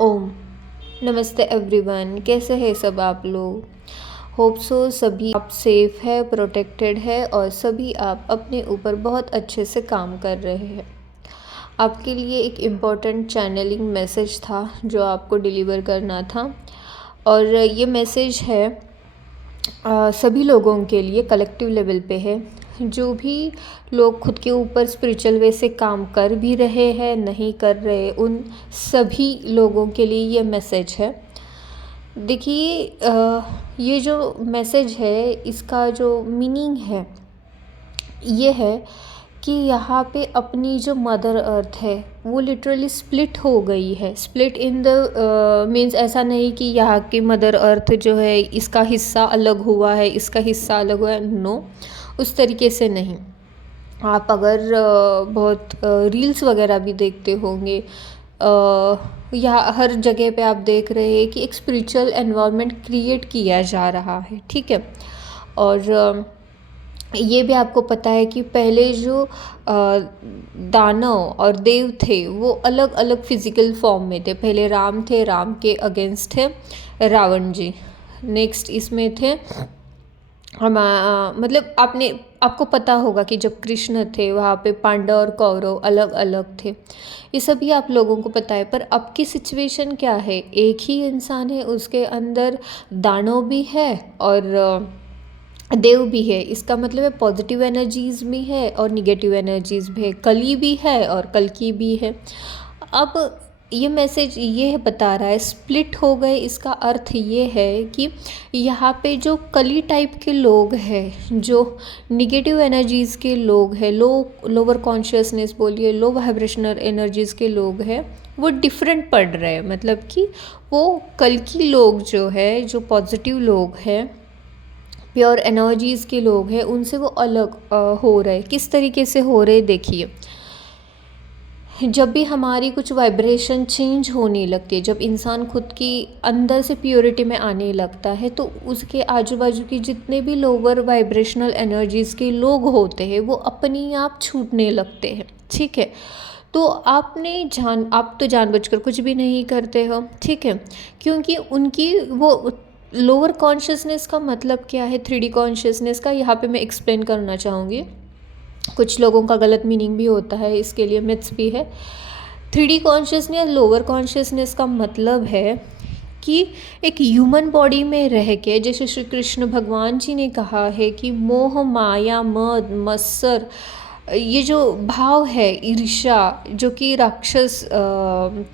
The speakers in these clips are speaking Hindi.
ओम नमस्ते एवरीवन, कैसे हैं सब आप लोग। होप सो सभी आप सेफ है, प्रोटेक्टेड है और सभी आप अपने ऊपर बहुत अच्छे से काम कर रहे हैं। आपके लिए एक इम्पॉर्टेंट चैनलिंग मैसेज था जो आपको डिलीवर करना था और ये मैसेज है सभी लोगों के लिए, कलेक्टिव लेवल पे है। जो भी लोग खुद के ऊपर स्पिरिचुअल वे से काम कर भी रहे हैं, नहीं कर रहे, उन सभी लोगों के लिए ये मैसेज है। देखिए, ये जो मैसेज है इसका जो मीनिंग है ये है कि यहाँ पे अपनी जो मदर अर्थ है वो लिटरली स्प्लिट हो गई है। स्प्लिट इन द मीन्स ऐसा नहीं कि यहाँ की मदर अर्थ जो है इसका हिस्सा अलग हुआ है, इसका हिस्सा अलग हुआ है, नो, उस तरीके से नहीं। आप अगर बहुत रील्स वगैरह भी देखते होंगे, यहाँ हर जगह पे आप देख रहे हैं कि एक स्पिरिचुअल एनवायरनमेंट क्रिएट किया जा रहा है, ठीक है। और ये भी आपको पता है कि पहले जो दानव और देव थे वो अलग अलग फिजिकल फॉर्म में थे। पहले राम थे, राम के अगेंस्ट थे रावण जी। नेक्स्ट इसमें थे मतलब आपको पता होगा कि जब कृष्ण थे वहाँ पे पांडव और कौरव अलग अलग थे। ये सभी आप लोगों को पता है। पर अब की सिचुएशन क्या है, एक ही इंसान है, उसके अंदर दानव भी है और देव भी है। इसका मतलब है पॉजिटिव एनर्जीज भी है और निगेटिव एनर्जीज भी है, कली भी है और कल्कि भी है। अब ये मैसेज ये बता रहा है स्प्लिट हो गए। इसका अर्थ ये है कि यहाँ पे जो कली टाइप के लोग हैं, जो निगेटिव एनर्जीज़ के लोग हैं, लोअर कॉन्शियसनेस बोलिए, लो वाइब्रेशनल एनर्जीज़ के लोग हैं, वो डिफरेंट पड़ रहे हैं। मतलब कि वो कल्कि लोग जो है, जो पॉजिटिव लोग हैं, प्योर एनर्जीज़ के लोग हैं, उनसे वो अलग हो रहे। किस तरीके से हो रहे देखिए, जब भी हमारी कुछ वाइब्रेशन चेंज होने लगती है, जब इंसान खुद की अंदर से प्योरिटी में आने लगता है, तो उसके आजू बाजू की जितने भी लोअर वाइब्रेशनल एनर्जीज़ के लोग होते हैं वो अपने आप छूटने लगते हैं, ठीक है। तो आप तो जानबूझकर कुछ भी नहीं करते हो, ठीक है, क्योंकि उनकी वो लोअर कॉन्शियसनेस का मतलब क्या है, 3D कॉन्शियसनेस का यहाँ पे मैं एक्सप्लेन करना चाहूँगी। कुछ लोगों का गलत मीनिंग भी होता है, इसके लिए मिथ्स भी है। 3D कॉन्शियसनेस, लोअर कॉन्शियसनेस का मतलब है कि एक ह्यूमन बॉडी में रह के, जैसे श्री कृष्ण भगवान जी ने कहा है कि मोह माया मद मत्सर, ये जो भाव है, ईर्ष्या, जो कि राक्षस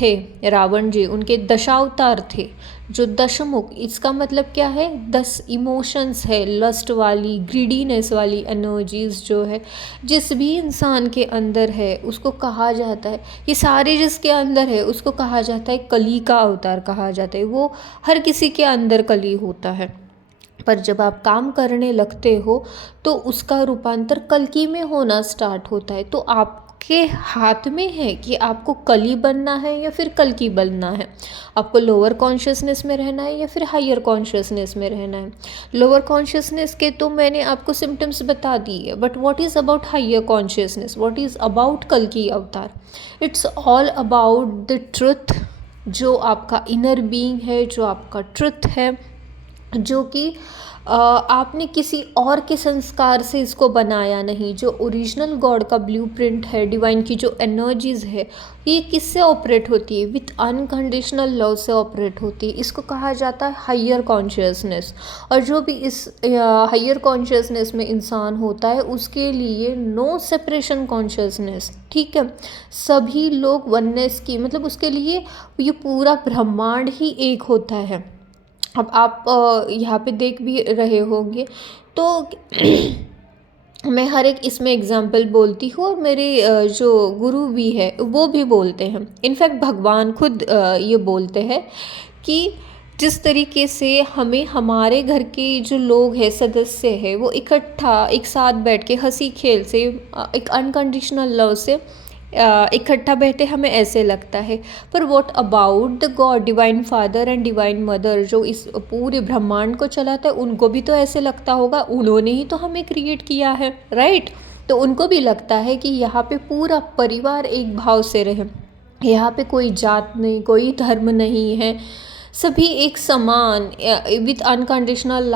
थे रावण जी, उनके दशावतार थे, जो दशमुख, इसका मतलब क्या है, 10 इमोशंस है, लस्ट वाली, ग्रीडीनेस वाली एनर्जीज जो है जिस भी इंसान के अंदर है उसको कहा जाता है, ये सारे जिसके अंदर है उसको कहा जाता है कली का अवतार कहा जाता है। वो हर किसी के अंदर कली होता है, पर जब आप काम करने लगते हो तो उसका रूपांतर कल्कि में होना स्टार्ट होता है। तो आपके हाथ में है कि आपको कली बनना है या फिर कल्कि बनना है, आपको लोअर कॉन्शियसनेस में रहना है या फिर हायर कॉन्शियसनेस में रहना है। लोअर कॉन्शियसनेस के तो मैंने आपको सिम्टम्स बता दिए, but what is about higher consciousness, what is about कल्कि avatar, it's all about the truth. जो आपका इनर बीइंग है, जो आपका ट्रुथ है, जो कि आपने किसी और के संस्कार से इसको बनाया नहीं, जो ओरिजिनल गॉड का ब्लूप्रिंट है, डिवाइन की जो एनर्जीज़ है, ये किससे ऑपरेट होती है, विथ अनकंडीशनल लव से ऑपरेट होती है। इसको कहा जाता है हायर कॉन्शियसनेस। और जो भी इस हायर कॉन्शियसनेस में इंसान होता है उसके लिए नो सेपरेशन कॉन्शियसनेस, ठीक है। सभी लोग वननेस की, मतलब उसके लिए ये पूरा ब्रह्मांड ही एक होता है। अब आप यहाँ पे देख भी रहे होंगे तो मैं हर एक इसमें एग्जाम्पल बोलती हूँ और मेरे जो गुरु भी है वो भी बोलते हैं, इनफैक्ट भगवान खुद ये बोलते हैं कि जिस तरीके से हमें हमारे घर के जो लोग हैं, सदस्य हैं, वो इकट्ठा एक साथ बैठ के हंसी खेल से, एक अनकंडीशनल लव से इकट्ठा बैठे, हमें ऐसे लगता है। पर what about the God, divine father and divine mother, जो इस पूरे ब्रह्मांड को चलाता है, उनको भी तो ऐसे लगता होगा, उन्होंने ही तो हमें क्रिएट किया है, राइट। तो उनको भी लगता है कि यहाँ पे पूरा परिवार एक भाव से रहे। यहाँ पे कोई जात नहीं, कोई धर्म नहीं है, सभी एक समान विथ अनकंडीशनल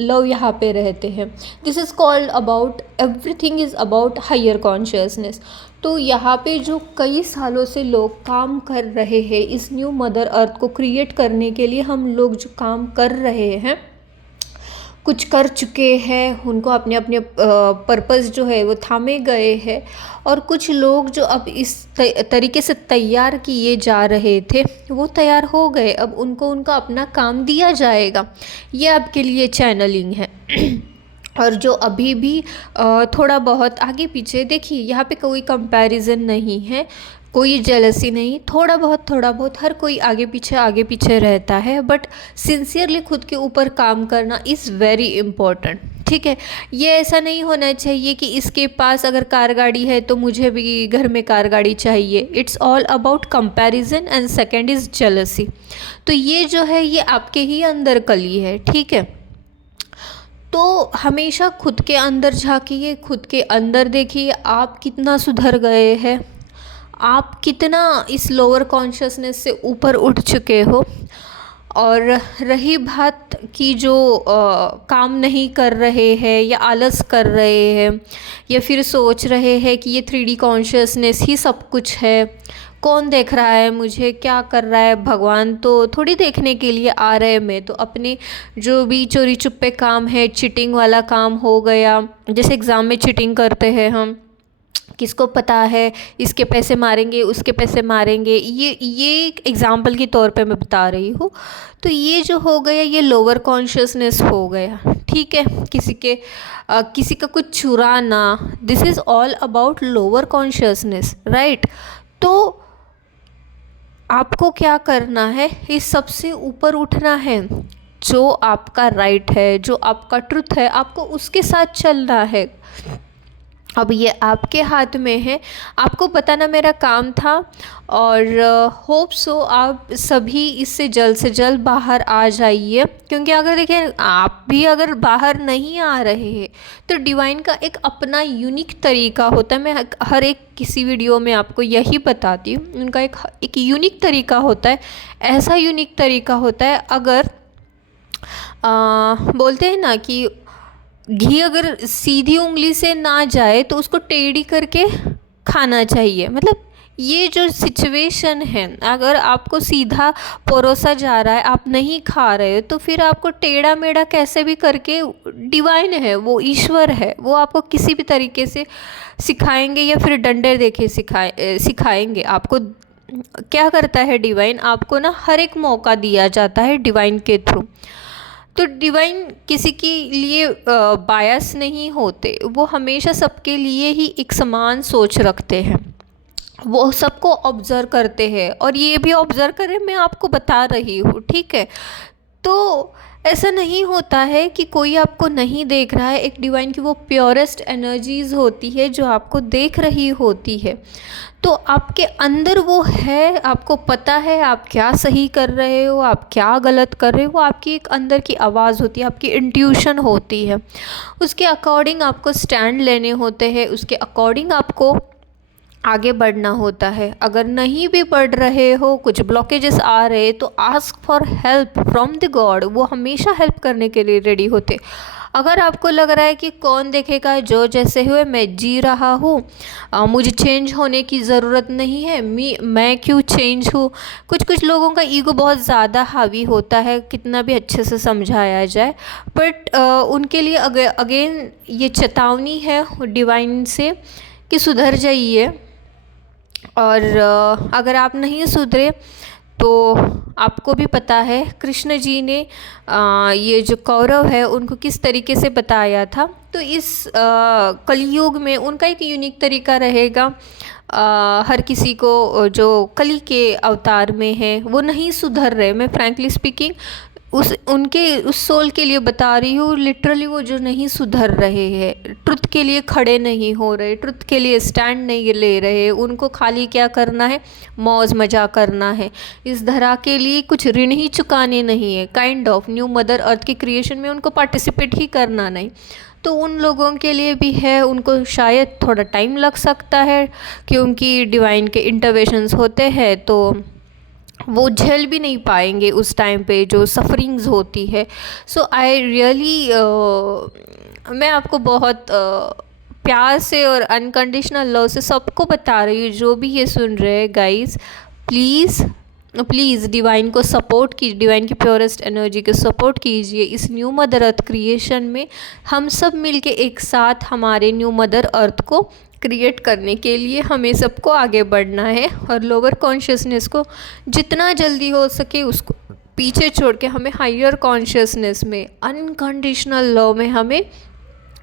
लव यहाँ पे रहते हैं। This is called about everything is about higher consciousness. तो यहाँ पे जो कई सालों से लोग काम कर रहे हैं इस न्यू मदर अर्थ को क्रिएट करने के लिए, हम लोग जो काम कर रहे हैं, कुछ कर चुके हैं, उनको अपने अपने पर्पस जो है वो थामे गए हैं, और कुछ लोग जो अब इस तरीके से तैयार किए जा रहे थे वो तैयार हो गए, अब उनको उनका अपना काम दिया जाएगा। ये आपके लिए चैनलिंग है। और जो अभी भी थोड़ा बहुत आगे पीछे, देखिए यहाँ पे कोई कंपैरिजन नहीं है, कोई जेलसी नहीं, थोड़ा बहुत हर कोई आगे पीछे रहता है, बट सिंसियरली खुद के ऊपर काम करना इज़ वेरी इम्पोर्टेंट। ठीक है, ये ऐसा नहीं होना चाहिए कि इसके पास अगर कार गाड़ी है तो मुझे भी घर में कार गाड़ी चाहिए। It's all about comparison and second is jealousy. तो ये जो है ये आपके ही अंदर कली है। ठीक है, तो हमेशा खुद के अंदर झांकिए, खुद के अंदर देखिए आप कितना सुधर गए हैं, आप कितना इस लोअर कॉन्शियसनेस से ऊपर उठ चुके हो। और रही बात कि जो काम नहीं कर रहे हैं या आलस कर रहे हैं या फिर सोच रहे हैं कि ये 3D कॉन्शियसनेस ही सब कुछ है, कौन देख रहा है मुझे, क्या कर रहा है, भगवान तो थोड़ी देखने के लिए आ रहे हैं, मैं तो अपने जो भी चोरी चुप्पे काम है, चीटिंग वाला काम हो गया, जैसे एग्ज़ाम में चीटिंग करते हैं हम, किसको पता है इसके पैसे मारेंगे उसके पैसे मारेंगे, ये एक एग्ज़ाम्पल के तौर पे मैं बता रही हूँ। तो ये जो हो गया ये लोअर कॉन्शियसनेस हो गया। ठीक है, किसी का कुछ चुराना, this is all about lower consciousness, right. तो आपको क्या करना है, इस सबसे ऊपर उठना है, जो आपका राइट है, जो आपका ट्रुथ है, आपको उसके साथ चलना है। अब ये आपके हाथ में है, आपको बताना मेरा काम था, और होप सो आप सभी इससे जल्द से जल्द बाहर आ जाइए। क्योंकि अगर देखें आप भी अगर बाहर नहीं आ रहे हैं तो डिवाइन का एक अपना यूनिक तरीका होता है। मैं हर एक किसी वीडियो में आपको यही बताती हूँ, उनका एक यूनिक तरीका होता है। ऐसा यूनिक तरीका होता है, अगर बोलते हैं ना कि घी अगर सीधी उंगली से ना जाए तो उसको टेढ़ी करके खाना चाहिए। मतलब ये जो सिचुएशन है, अगर आपको सीधा परोसा जा रहा है, आप नहीं खा रहे हो, तो फिर आपको टेढ़ा मेढ़ा कैसे भी करके, डिवाइन है वो, ईश्वर है वो, आपको किसी भी तरीके से सिखाएंगे या फिर डंडे देके सिखाएंगे आपको। क्या करता है डिवाइन, आपको ना हर एक मौका दिया जाता है डिवाइन के थ्रू। तो डिवाइन किसी के लिए बायस नहीं होते, वो हमेशा सबके लिए ही एक समान सोच रखते हैं, वो सबको ऑब्ज़र्व करते हैं, और ये भी ऑब्ज़र्व करें, मैं आपको बता रही हूँ। ठीक है, तो ऐसा नहीं होता है कि कोई आपको नहीं देख रहा है। एक डिवाइन की वो प्योरेस्ट एनर्जीज़ होती है जो आपको देख रही होती है, तो आपके अंदर वो है, आपको पता है आप क्या सही कर रहे हो, आप क्या गलत कर रहे हो। आपकी एक अंदर की आवाज़ होती है, आपकी इंट्यूशन होती है, उसके अकॉर्डिंग आपको स्टैंड लेने होते हैं, उसके अकॉर्डिंग आपको आगे बढ़ना होता है। अगर नहीं भी बढ़ रहे हो, कुछ ब्लॉकेजेस आ रहे, तो ask for help from the God, वो हमेशा हेल्प करने के लिए रेडी होते। अगर आपको लग रहा है कि कौन देखेगा, जो जैसे हुए मैं जी रहा हूँ, मुझे चेंज होने की ज़रूरत नहीं है, मैं क्यों चेंज हूँ। कुछ लोगों का ईगो बहुत ज़्यादा हावी होता है, कितना भी अच्छे से समझाया जाए, बट उनके लिए अगेन ये चेतावनी है डिवाइन से कि सुधर जाइए। और अगर आप नहीं सुधरे तो आपको भी पता है कृष्ण जी ने ये जो कौरव है उनको किस तरीके से बताया था। तो इस कलयुग में उनका एक यूनिक तरीका रहेगा। हर किसी को जो कली के अवतार में है वो नहीं सुधर रहे, मैं फ्रैंकली स्पीकिंग उस उनके उस सोल के लिए बता रही हूँ, लिटरली वो जो नहीं सुधर रहे हैं, ट्रुथ के लिए खड़े नहीं हो रहे, ट्रुथ के लिए स्टैंड नहीं ले रहे, उनको खाली क्या करना है, मौज मजा करना है, इस धरा के लिए कुछ ऋण ही चुकाने नहीं है, kind of new mother earth की क्रिएशन में उनको पार्टिसिपेट ही करना नहीं। तो उन लोगों के लिए भी है, उनको शायद थोड़ा टाइम लग सकता है क्योंकि डिवाइन के इंटरवेंशंस होते हैं, तो वो झेल भी नहीं पाएंगे उस टाइम पे जो सफरिंग्स होती है। सो आई रियली मैं आपको बहुत प्यार से और अनकंडीशनल लव से सबको बता रही हूँ, जो भी ये सुन रहे हैं गाइस, प्लीज़ प्लीज़ डिवाइन को सपोर्ट कीजिए, डिवाइन की प्योरेस्ट एनर्जी को सपोर्ट कीजिए इस न्यू मदर अर्थ क्रिएशन में। हम सब मिलके एक साथ हमारे न्यू मदर अर्थ को क्रिएट करने के लिए हमें सबको आगे बढ़ना है, और लोअर कॉन्शियसनेस को जितना जल्दी हो सके उसको पीछे छोड़ के हमें हायर कॉन्शियसनेस में, अनकंडीशनल लव में हमें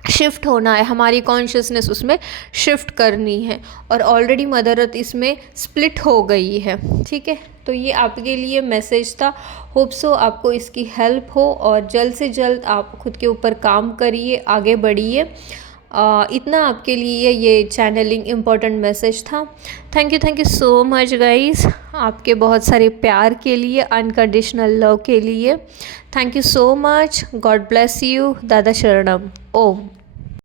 शिफ्ट होना है, हमारी कॉन्शियसनेस उसमें शिफ्ट करनी है। और ऑलरेडी मदर अर्थ इसमें स्प्लिट हो गई है, ठीक है। तो ये आपके लिए मैसेज था, होप सो आपको इसकी हेल्प हो, और जल्द से जल्द आप खुद के ऊपर काम करिए, आगे बढ़िए। इतना आपके लिए ये चैनलिंग इम्पोर्टेंट मैसेज था। Thank you so much guys, आपके बहुत सारे प्यार के लिए, अनकंडीशनल लव के लिए। Thank you so much, God bless you, दादा शरणम, ओम।